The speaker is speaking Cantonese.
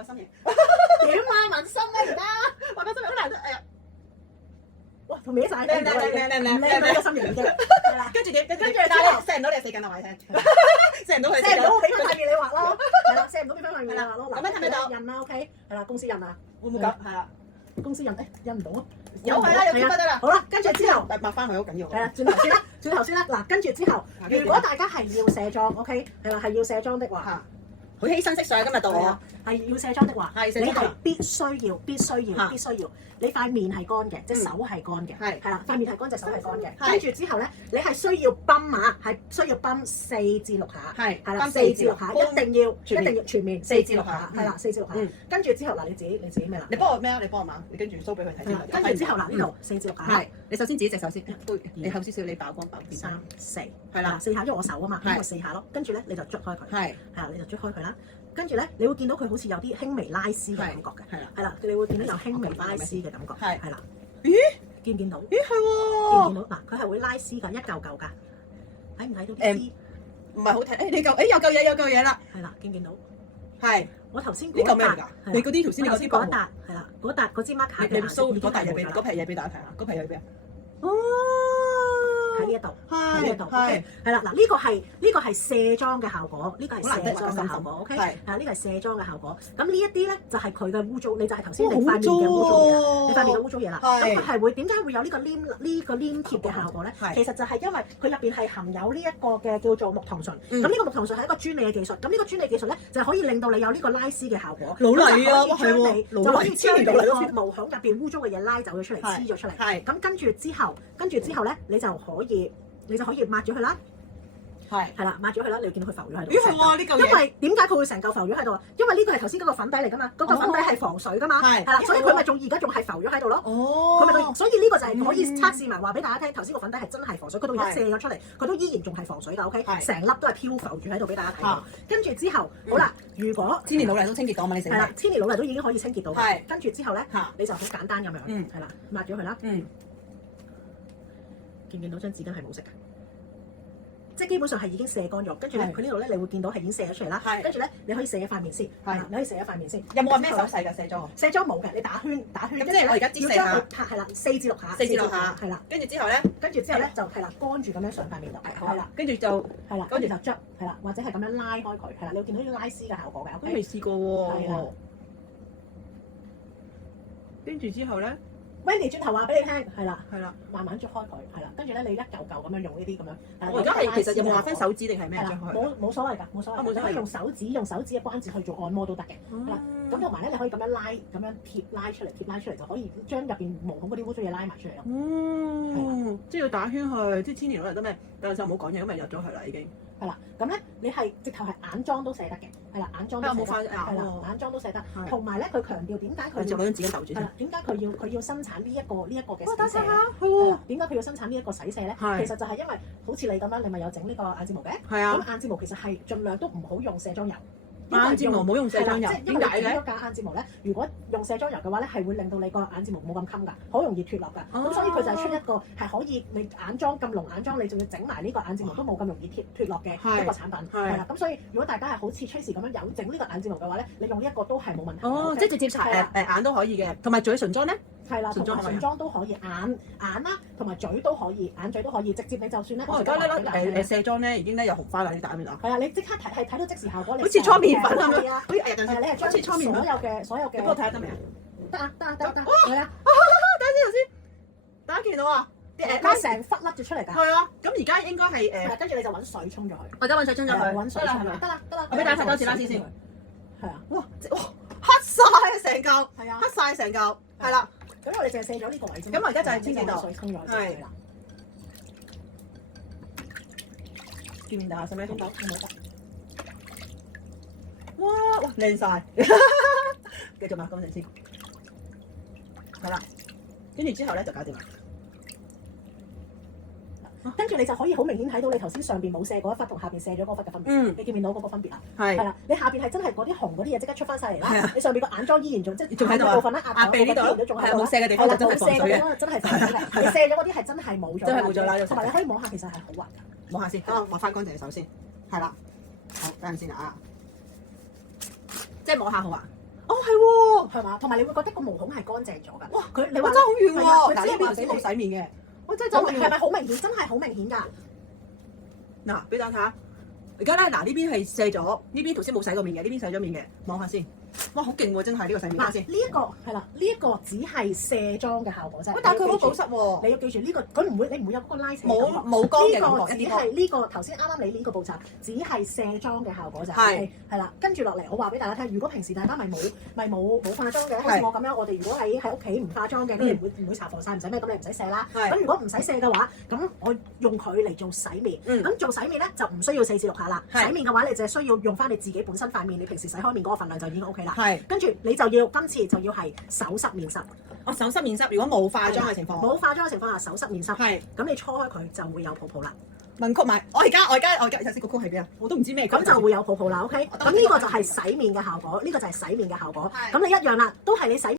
個心形。點啊？紋身咩而家？畫個心形好難得誒。哇，同歪晒，靚靚個心形已經。係啦，跟住點？跟住之後射唔到你死緊啊！話你聽，射唔到佢。射唔到我俾翻塊面你畫咯。係啦，射唔到俾翻塊面你畫咯。咁樣睇唔睇到？印啦 ，OK。係啦，公司印啊。會唔會咁？係啊。公司印印唔到啊。有係啦，有邊得啦。好啦，跟住之後抹翻佢好緊要。係啦，轉頭先啦，轉頭先啦。嗱，跟住之後，如果大家係要卸妝 ，OK， 係啦，係要卸妝的話，好犧牲色相今日到我。係要卸妝的話，係你係必須要，你塊面係乾嘅，隻手係乾嘅，係啦，塊面係乾，隻手係乾嘅。跟住之後咧，你係需要泵啊，係需要泵4至6下，係啦，4至6下，一定要全面4至6下，係啦，4至6下。跟住之後嗱，你自己咩啦？你幫我咩啊？你幫我抹，你跟住 show 俾佢睇先。跟住之後嗱，呢度4至6下。係，你首先自己隻手先，你後少少，你曝光3、4，係啦，4下，因為我手啊嘛，咁就4下咯。跟住咧，你就捽開佢，係啦，你就捽開佢啦。跟住咧，你會見到佢好似有啲輕微拉絲嘅感覺嘅，係啦，你會見到有輕微拉絲嘅感覺，係啦。咦？見唔見到？咦，係喎。見唔見到？嗱，佢係會拉絲㗎，一嚿嚿㗎。睇唔睇到啲絲？唔係好睇。誒，你嚿，誒有嚿嘢啦。係啦，見唔見到？係。我頭先呢嚿咩嚟㗎？你嗰啲頭先你嗰啲嗰一笪係啦，嗰支 marker 你 show 嗰笪嘢俾嗰皮嘢俾大家睇下，嗰皮嘢俾啊。哦。喺呢一度，喺呢一度，係啦，嗱呢個係卸妝嘅效果，呢個係卸妝嘅效果 ，OK，係呢個係卸妝嘅效果。咁呢一啲咧就係佢嘅污糟，你就係頭先你塊面嘅污糟嘢，你塊面嘅污糟嘢啦。咁佢係會點解會有呢個黏貼嘅效果咧？其實就係因為佢入邊係含有呢一個嘅叫做木糖醇。咁呢個木糖醇係一個專利嘅技術。咁呢個專利技術咧就可以令到你有呢個拉絲嘅效果。老泥啊，係喎，就可以將你個毛孔入邊污糟嘅嘢拉走咗出嚟，黐咗出嚟。係。咁跟住之後咧，你就可以抹咗佢啦，係啦，抹咗佢啦，你會見到佢浮咗喺度。咦係喎呢嚿嘢，因為點解佢會成嚿浮咗喺度啊？因為呢個係頭先嗰個粉底嚟㗎嘛，嗰個粉底係防水㗎嘛，係啦，所以佢咪而家仲係浮咗喺度咯。哦，所以呢個就係可以測試埋話俾大家聽，頭先個粉底係真係防水，佢到而家卸咗出嚟，佢都依然仲係防水㗎。OK，成粒都係漂浮住喺度俾大家睇到。跟住之後，好啦，如果千年老泥都清潔到嘛？你成係啦，千年老泥都已經可以清潔到。係，跟住之後咧，你就好簡單咁樣，係啦，抹咗佢啦。見唔見到張紙巾係冇色㗎？即係基本上係已經卸乾咗，跟住咧佢呢度咧，你會見到係已經卸咗出嚟啦。跟住咧，你可以卸一塊面先，你可以卸一塊面先。有冇話咩手勢㗎卸妝？卸妝冇嘅，你打圈。咁即係我而家支四下，係啦，4至6下。4至6下，係啦。跟住之後咧就係啦，乾住咁樣上塊面度，係啦。跟住就係啦，跟住就捽，係啦，或者係咁樣拉開佢，係啦，你會見到啲拉絲嘅效果嘅。我都未試過喎。係啦。跟住之後咧。Wendy 轉頭話俾你聽，係啦，慢慢捽開佢，係啦，跟住咧你一嚿嚿咁樣用呢啲咁樣。我而家係其實有冇話分手指定係咩捽開？冇所謂㗎，冇所謂。你可以用手指嘅關節去做按摩都得嘅。係啦，咁同埋咧你可以咁樣拉出嚟，就可以將入邊毛孔嗰啲污糟嘢拉埋出嚟咯。即係要打圈去，即係千年老泥得咩？但係就唔好講嘢，咁咪入咗去啦已經。係啦，咁咧你係直頭係眼妝都卸得嘅，係啦，眼妝都冇塊係啦，眼妝都卸得。同埋咧，佢強調點解佢要攞張紙巾逗住？係啦，點解佢要生產呢一個嘅洗卸咧？係喎。點解佢要生產呢一個洗卸咧？其實就係因為好似你咁樣，你咪有整呢個眼睫毛嘅。係啊。咁眼睫毛其實係盡量都唔好用卸妝油。眼睫毛唔好用卸妝油，點解嘅？假眼睫毛咧，如果用卸妝油嘅話咧，係會令到你個眼睫毛冇咁襟㗎，好容易脫落㗎。咁所以佢就係出一個係可以你眼妝咁濃眼妝，你仲要整埋呢個眼睫毛都冇咁容易脫落嘅一個產品。係啦，咁所以如果大家係好似 Tracy 咁樣有整呢個眼睫毛嘅話咧，你用呢一個都係冇問題。哦，即係直接搽眼都可以嘅，同埋嘴唇妝咧？係啦，同埋唇妝都可以，眼啦，同埋嘴都可以，眼嘴都可以，直接你就算咧。我而家咧卸妝咧已經咧有紅花啦啲蛋面啊。係啊，你即刻睇到即時效果。好似搓麵粉咁樣。好似你係將所有嘅。你幫我睇下得未啊？得。係啊。等陣先頭先，大家見到啊？佢成忽甩咗出嚟㗎。係啊，咁而家應該係跟住你就揾水沖咗佢。我而家揾水沖咗佢。揾水沖佢。得啦。我俾大家睇多次拉絲先。係啊。哇！黑晒成嚿。係啊。黑晒成嚿。係啦。咁我哋淨係卸咗呢個位啫。咁我而家就係清潔度。水沖咗。係。見唔見到啊？使唔使沖到？哇！靚晒。繼續抹乾淨先。係啦。跟住之後咧就搞掂啦。跟住你就可以好明顯睇到你頭先上邊冇卸嗰一忽同下邊卸咗嗰忽嘅分別。你見唔見到嗰個分別啊？係啦，你下邊係真係嗰啲紅嗰啲嘢即刻出翻晒嚟啦。你上邊個眼妝依然仲喺度部分啦，額頭都仲喺度。冇卸嘅地方就真係防水嘅。真係防水嘅。你卸咗嗰啲係真係冇咗。真係冇咗啦。同埋你可以摸下，其實係好滑㗎。摸下先，等我抹翻乾淨手先。係啦，好等陣先啊。即係摸下好滑。哦係喎，係嘛？同埋你會覺得個毛孔係乾淨咗㗎。哇！佢你話我真係好遠喎。嗱嗱呢邊頭先冇洗面嘅，我真係係真係咪好明顯？真係好明顯㗎。嗱，俾大家睇下。而家咧，嗱呢邊係卸咗，呢邊頭先冇洗過面嘅，呢邊洗咗面嘅，望下先。哇，好勁喎！真係呢個洗面嗱，先。呢一個係啦，呢一個只係卸妝嘅效果啫。喂，但係佢好保濕喎。你要記住呢個，佢唔會，你唔會有嗰個拉扯。冇乾嘅感覺，呢個只係呢個頭先啱啱你呢個步驟，只係卸妝嘅效果咋。係啦，跟住落嚟，我話俾大家聽，如果平時大家咪冇化妝嘅，好似我咁樣，我哋如果喺屋企唔化妝嘅，咁你唔會搽防曬，唔使咩，咁你唔使卸啦。咁如果唔使卸嘅話，咁我用佢嚟做洗面。咁做洗面咧就唔需要4至6下啦。洗面嘅話，你就係需要用翻你自己本身塊面，你平時洗開面嗰個份量就已經 OK 啦。跟住你就要今次就要係手濕面濕。我手濕面濕，如果冇化妝嘅情況，冇化妝嘅情況下，手濕面濕，咁你搓開佢就會有泡泡啦。問曲埋，我而家頭先個曲喺邊啊？我都唔知咩。咁就會有泡泡啦。OK，咁呢個就係洗面嘅效果，呢個就係洗面嘅效果。咁你一樣啦，都係你洗。